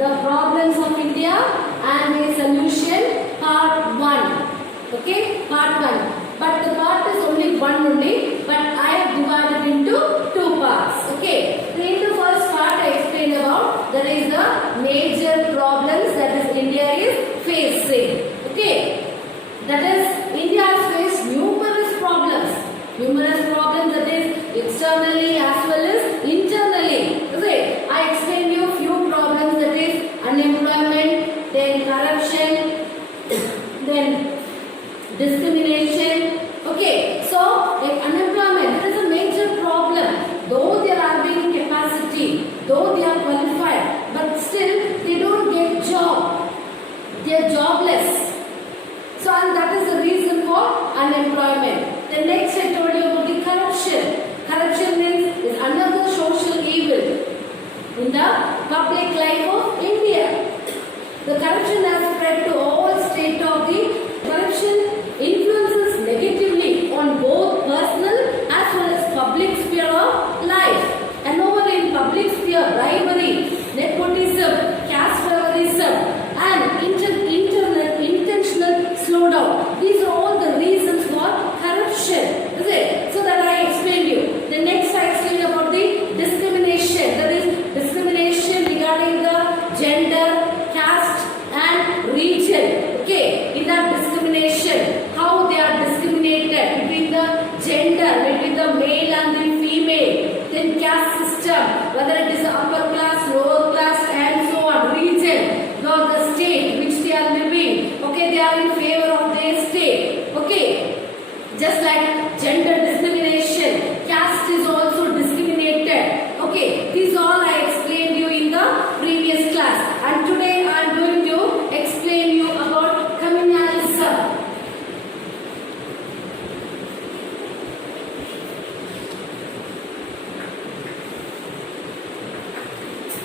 the problems of India and a solution, part 1. Okay, part 1. But the part is only one only, but I have divided into 2 parts. Okay, so in the first part I explained about that is the major problems that is India is facing. Okay, that is India has faced numerous problems that is externally as well as internally. Okay, I explained you few problems that is unemployment, then corruption, then discrimination. Okay, so unemployment is a major problem. Though they are having capacity, though they are qualified, but still they don't get job. They are jobless. So and that is the reason for unemployment. The next I told you about the corruption. Corruption is another social evil in the public life of India. The corruption has spread to all states of the corruption influences negatively on both personal as well as public sphere of life. And over in public sphere, bribery, nepotism, caste favorism, and intentional slowdown. These are all the reasons for corruption. Is it? So that I explained you. The next I explained about the discrimination. That is discrimination regarding the gender, caste, and region. Okay, in that discrimination, how they are discriminated between the gender, between the male and the female, then caste system, whether it is upper class, lower class, and so on, region, or the state which they are living. Okay, they are in favor of their state. Okay, just like gender discrimination, caste is also discriminated. Okay, these all I explained you in the previous class, and today I am going to explain you about communalism.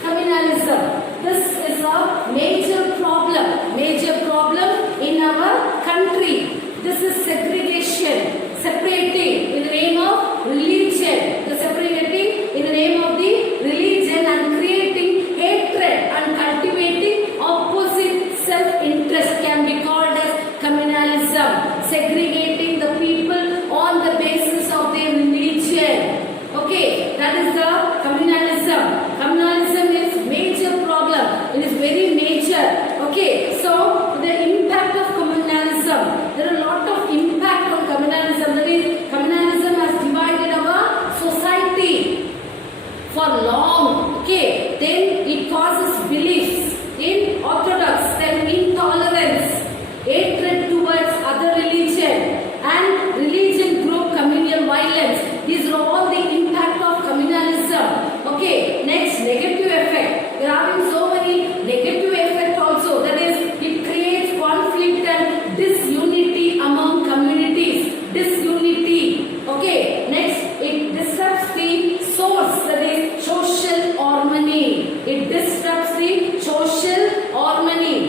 Communalism. This is a major problem in our country. This is segregation, separating in the name of religion, separating in the name of the religion and creating hatred and cultivating opposite self-interest can be called as communalism. Segregating the people on the basis of their religion. Okay, that is the communalism. Communalism is major problem. It is very major. Okay, so the impact of communalism. There are a lot of impact on communalism. That is, communalism has divided our society for long. Okay, then it causes beliefs in orthodox, then intolerance, hatred towards other religion, and religion group communal violence. These are all the impact of communalism. Okay, next, negative effect. We are having so many negative effect also. That is, it creates conflict and disunity among communities. Disunity. Okay, next, it disrupts the source, that is social harmony. It disrupts the social harmony.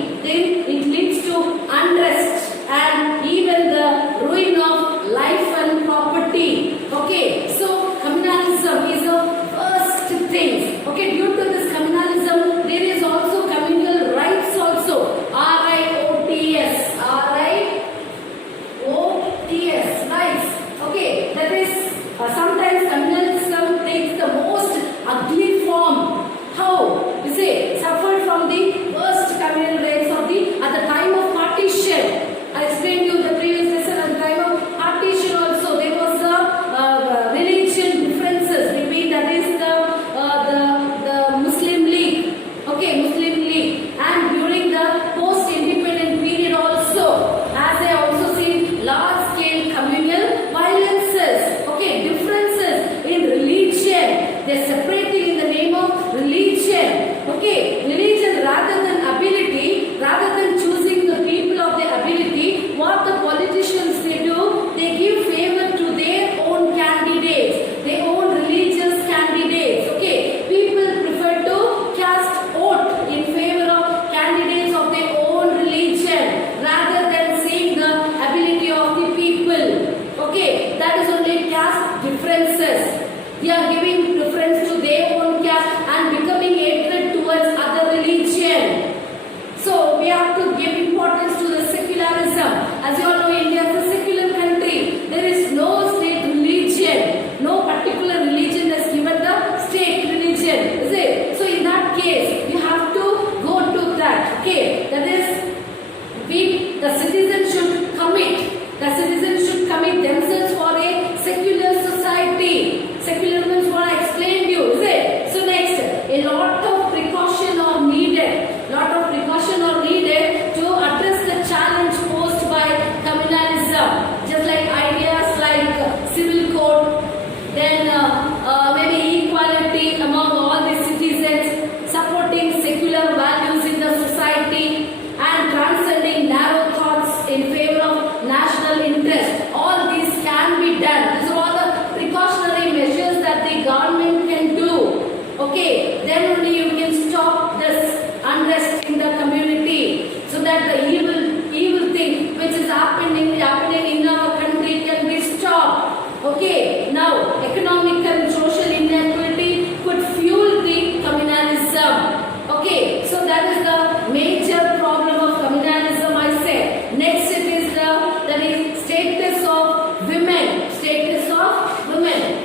Okay, then only you can stop this unrest in the community, so that the evil thing which is happening in our country can be stopped. Okay, now economic and social inequality could fuel the communalism. Okay, so that is the major problem of communalism, I said. Next it is that is status of women. Status of women.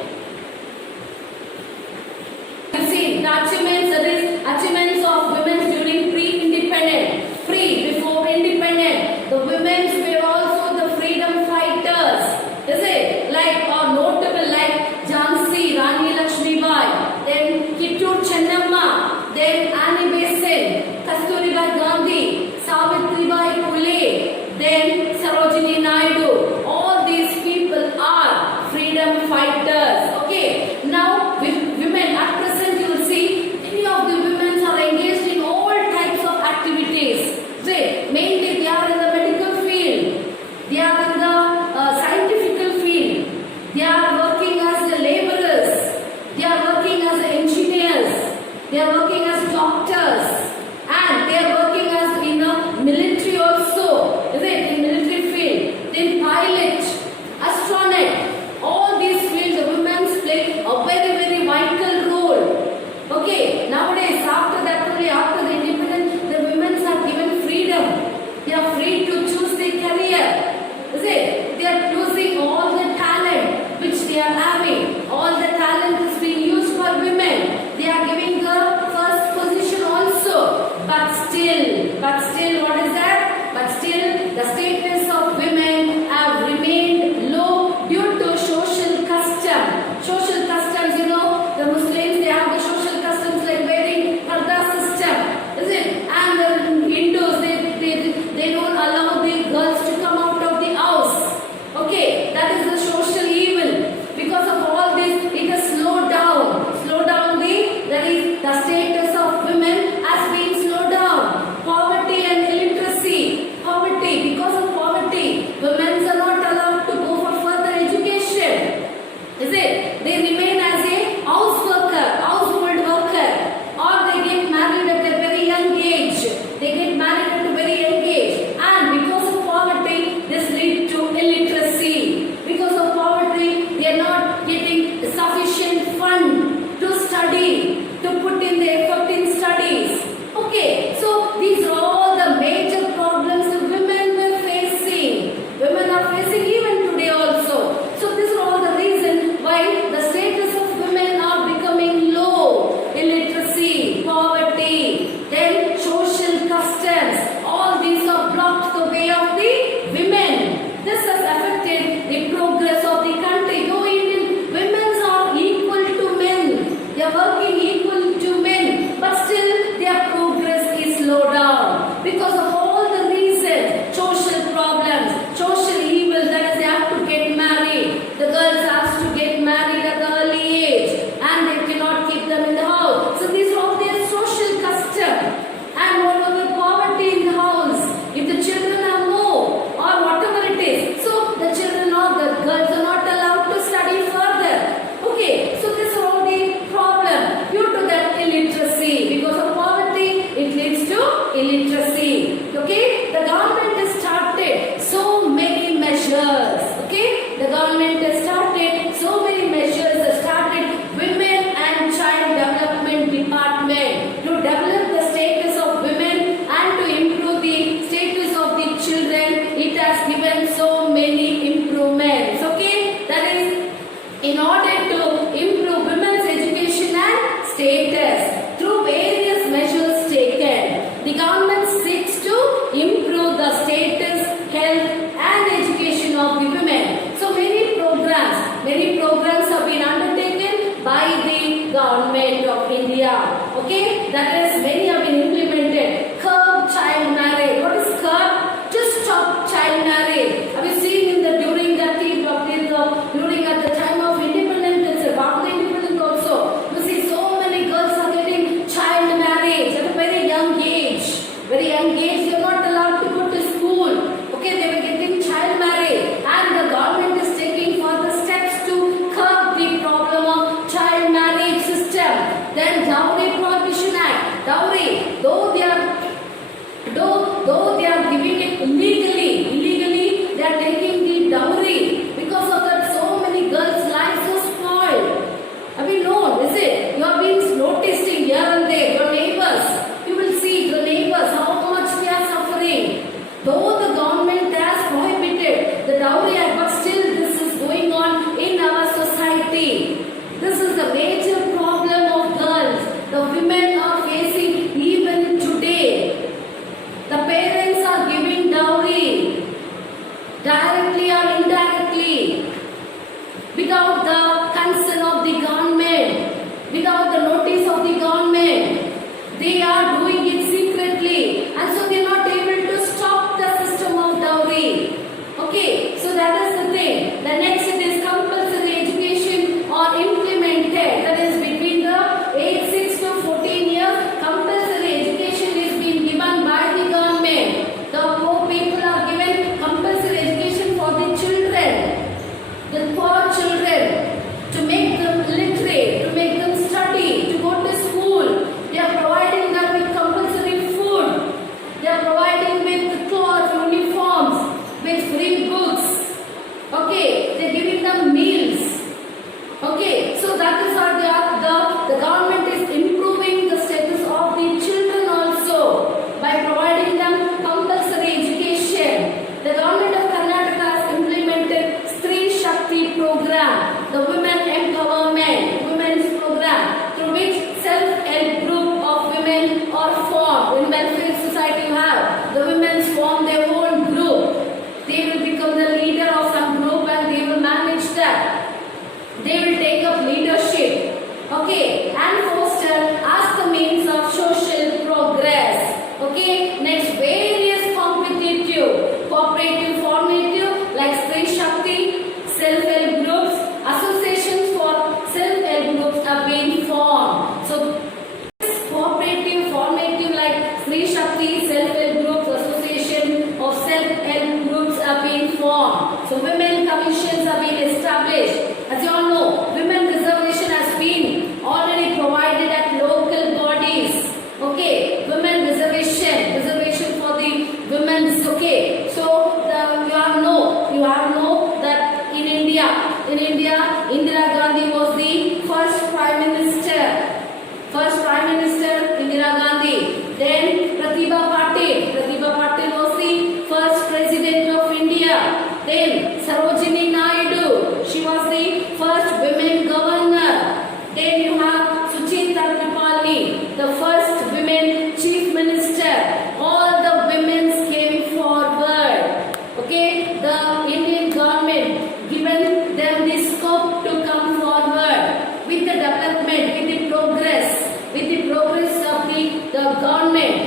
You see the achievements, that is achievements of women during pre-independent, before independent. The women were also the freedom fighters. Is it? Like or notable like Jhansi, Rani Lakshmibai, then Kittur Chennamma, then Annie Besant, Kasturiba Gandhi, Savitribai Phule, then Sarojini Naidu. All these people are freedom fighters. Okay. Now with women at present you will see many of the women are engaged in all types of activities. Right. Mainly they are in the medical field. They are in the scientific field. They are working as the laborers. They are working as engineers. They are working as doctors. And they are working as in the military also. Is it? In military field. Then pilot, astronaut. All these fields the women play a very, very vital role. Okay. Nowadays after that only, after the independence, the women are given freedom. They are free to choose their career. Is it? They are using all the talent which they are having. All the talent is being used for women. They are giving the first position also. But still, what is that? But still, the status of women have remained low due to social custom. Social customs, you know, the Muslims, they have the social customs like wearing parda system. Is it? And the Hindus, they don't allow the girls to come out of the house. Okay, that is the social evil. Because of all this, it has slowed down. That is the status of women has been slowed down. Poverty and illiteracy. Poverty, because of poverty, women are not allowed to go for further education. Is it? They remain as a household worker, or they get married at a very young age. And because of poverty, this leads to illiteracy. Because of poverty, they are not getting sufficient fund to study, to put in the effort in studies. Okay, so these are all the major problems that women were facing. Women are facing even today also. So these are all the reasons why the status of women are becoming low. Illiteracy, poverty, then social customs. All these have blocked the way of the women. This has affected the progress of the country. Though Indian women are equal to men, they are working equal to men, but still their progress is slowed down because of all the reasons, social problems, social evil, that is they have to get married. The girls have to get married at the early age and they cannot keep them in the house. So these are all their social custom. And what about the poverty in the house? If the children are more or whatever it is, so the children or the girls are not allowed to study further. Okay, so this is all the problem due to that illiteracy. Because of poverty, it leads to illiteracy. Okay, the government has started so many measures. Okay, the government has started so many measures. Has started Women and Child Development Department to develop the status of women and to improve the status of the children. It has given so many improvements. Okay, that is in order to improve women's education and status through various measures taken. The government seeks to improve the status, health and education of the women. So many programs have been undertaken by the government of India. Okay, that is many have been implemented. Curb child marriage. What is curb? To stop child marriage. Have you seen in the during at the time of independence itself, after the independence also, you see so many girls are getting child marriage at a very young age. Very young age, they are not allowed to go to school. Okay, they were getting child marriage, and the government is taking further steps to curb the problem of child marriage system. Then they are doing it secretly, and so they are not able to stop the system of dowry. Okay, so that is the thing. The next it is compulsory education or implemented. That is between the age 6 to 14 years. Compulsory education is being given by the government. The poor people are given compulsory education for the children, the poor children, to make them literate, to make them study, to go to school. They are providing them with compulsory food. They are providing with clothes, uniforms, with free books. Okay, they are giving them meals. Okay, so that is how the government is improving the status of the children also by providing them compulsory education. The government of Karnataka has implemented Stree Shakti program, the women empowerment, women's program, through which self-help group of women are formed. In welfare society you have, the women form their own group. They will become the leader of some group and they will manage that. They will take up leadership. Okay, and foster as the means of social progress. Okay, next various competitive, cooperative, formative like Stree Shakti, self-help groups, associations for self-help groups are being formed. So cooperative, formative like Stree Shakti, self-help groups, association of self-help groups are being formed. So women commissions are being established. As you all know, women reservation has been already provided at local bodies. Okay, women reservation for the women's. Okay, so you have know that in India, Indira Gandhi was the first Prime Minister. Indira Gandhi. Then Pratibha Patil was the first President of India. Then Sarojini Naidu, she was the first women governor. Then you have Suchita Tripali, the first women chief minister. All the women came forward. Okay, the Indian government given them the scope to come forward with the development, with the progress of the government.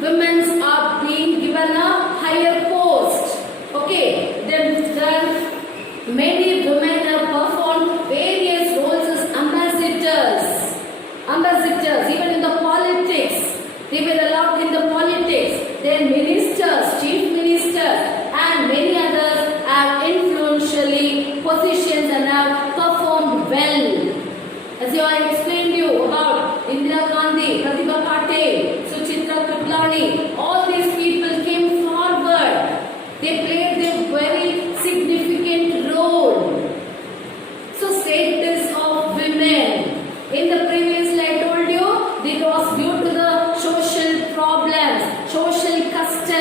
Women are being given a higher post. Okay, then many women have performed various roles as ambassadors, even in the politics. They were allowed in the politics. Then ministers, chief ministers, and many others have influentially positions and have performed well. As I explained you about Indira Gandhi, Pratibha Patil, Suchitra Kripalani, all these people came forward. They played a very significant role. So status of women. In the previously I told you, it was due to the social problems, social customs.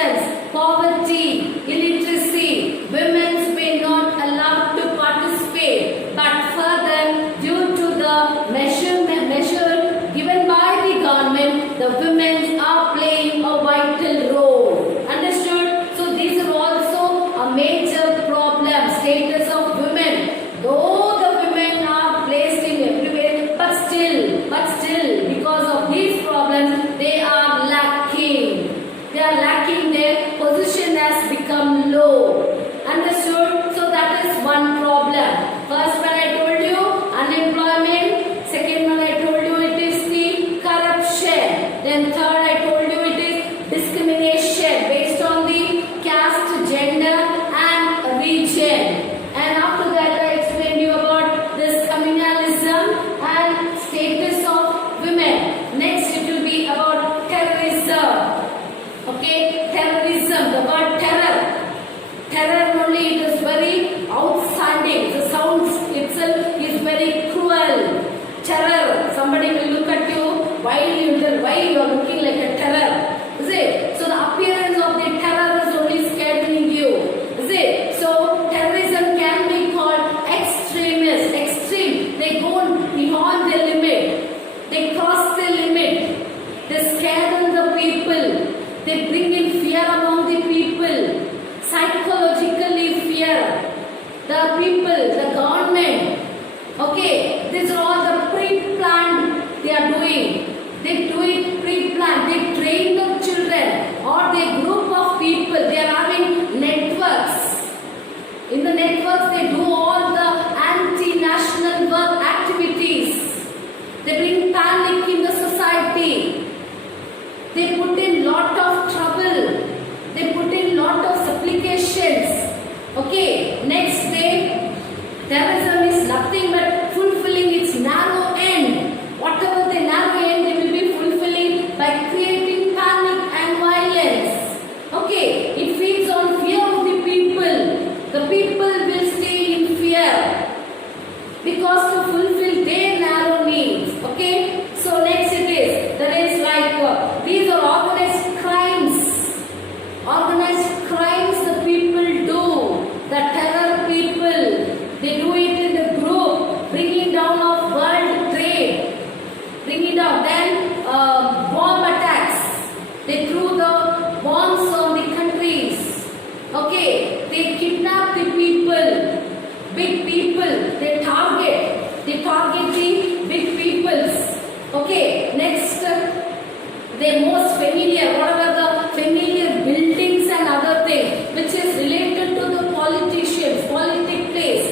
the most familiar, whatever the familiar buildings and other things which is related to the politicians, politic place,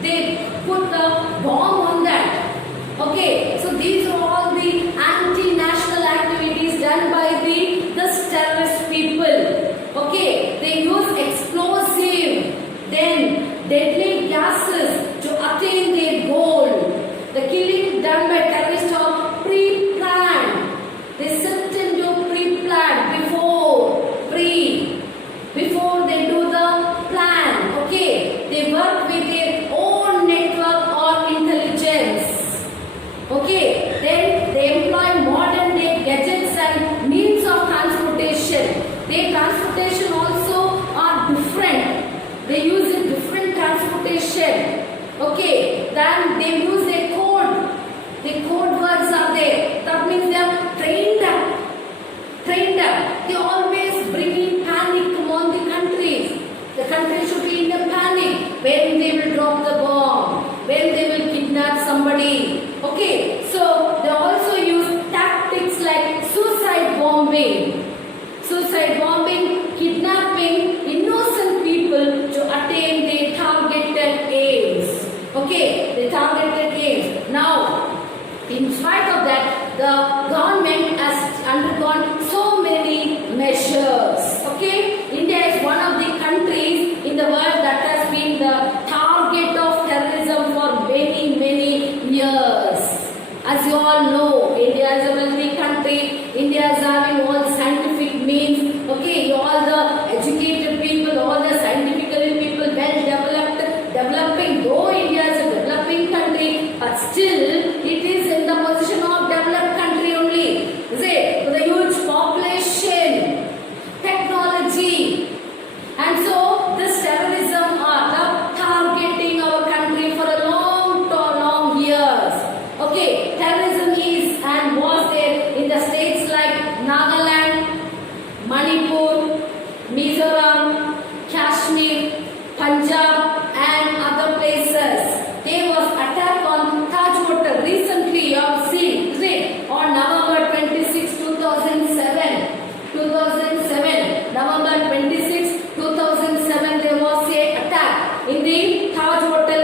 they put the bomb on that. Okay, so these are all the anti-national activities done by the terrorist people. Okay, they use explosive, then deadly gases to attain their goal. The killing done by terrorists are pre-planned. They sit into pre-planned before they do the plan. Okay, they work with their own network or intelligence. Okay, then they employ modern day gadgets and means of transportation. Their transportation also are different. They use a different transportation. Okay, then they use a code. The code words are there. That means they are trained up. Trained up. They always bring in panic among the countries. The country should be in a panic when they will drop the bomb, when they will kidnap somebody. Okay, so they also use tactics like suicide bombing. Suicide bombing, kidnapping innocent people to attain their targeted aims. Okay, the targeted aims. Now, in spite of that, the government has undergone so many measures. Okay, India is one of the countries in the world that has been the target of terrorism for many, many years. As you all know, India is a wealthy country. India is having all scientific means. Okay, all the educated people, all the scientifically people, well developed, developing. Though India is a developing country, but still it is in the position of developed country only. Is it? With a huge population, technology, and so this terrorism are targeting our country for a long years. Okay, terrorism is and was there in the states like Nagaland, Manipur, Mizoram, Kashmir, Punjab and other places. There was attack on Taj Hotel recently, you have seen, is it? On November 26, 2007. November 26, 2007, there was a attack in the Taj Hotel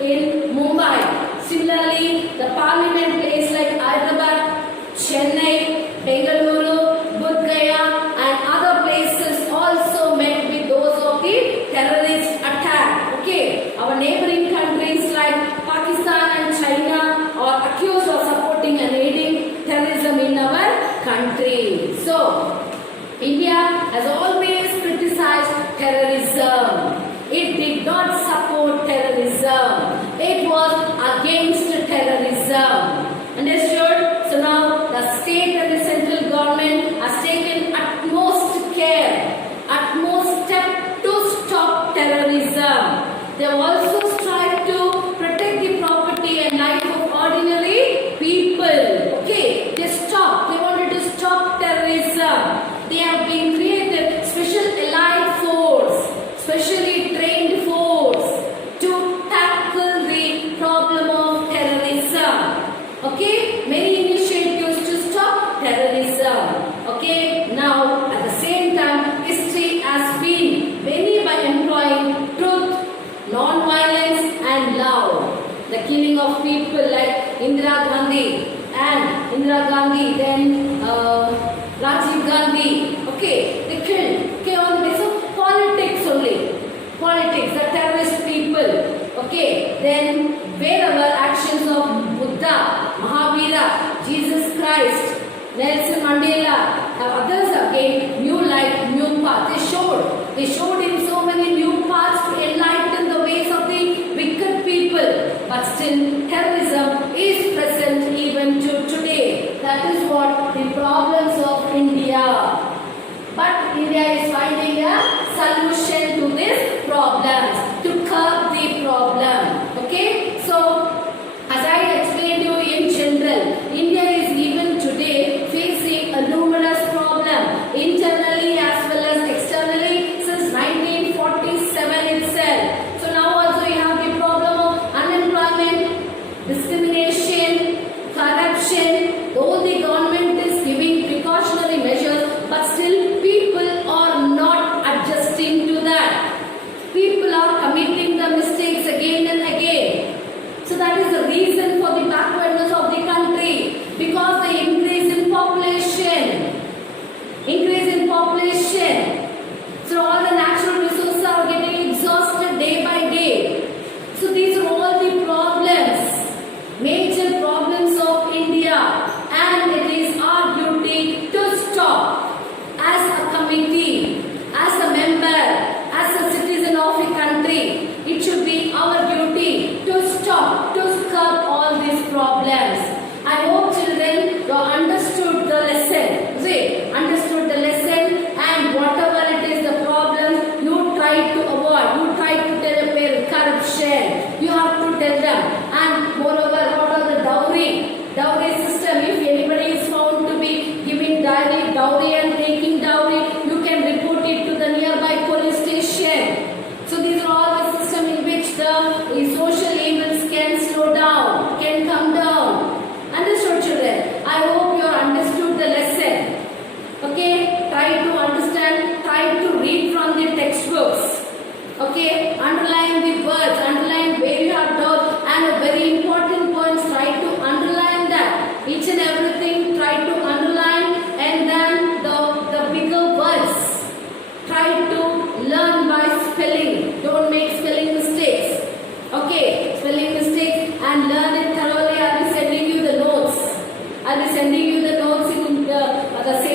in Mumbai. Similarly, the parliament place like Hyderabad, Chennai, Bengaluru, Bodh Gaya and other places also met with those of the terrorist attack. Okay, our neighboring countries like Pakistan and China are accused of supporting and aiding terrorism in our country. So, India has always criticized terrorism. It did not support terrorism. It was against terrorism. Understood? So now the state and the central government has taken utmost care, utmost step to stop terrorism. They also strive to protect the property and life of ordinary people. Okay, they wanted to stop terrorism. They have been created special allied force, specially trained force to tackle the problem of terrorism. Okay, many initiatives to stop terrorism. Okay, now at the same time, history has been many by employing truth, non-violence and love. The killing of people like Indira Gandhi, then Rajiv Gandhi. Okay, they killed. Okay, on the basis of politics only. Politics, the terrorist people. Okay, then wherever actions of Buddha, Mahavira, Jesus Christ, Nelson Mandela, others again, new light, new path. They showed in so many new paths to enlighten the ways of the wicked people. But still, terrorism is present even to today. That is what the problems of India. But India is finding a solution to these problems, to curb the problem. Okay, so as I explained you in general, India is even today facing a numerous problem, internally as well as externally, since 1947 itself. So now also you have the problem of unemployment, discrimination, corruption. Though the government is giving precautions give you the notes in the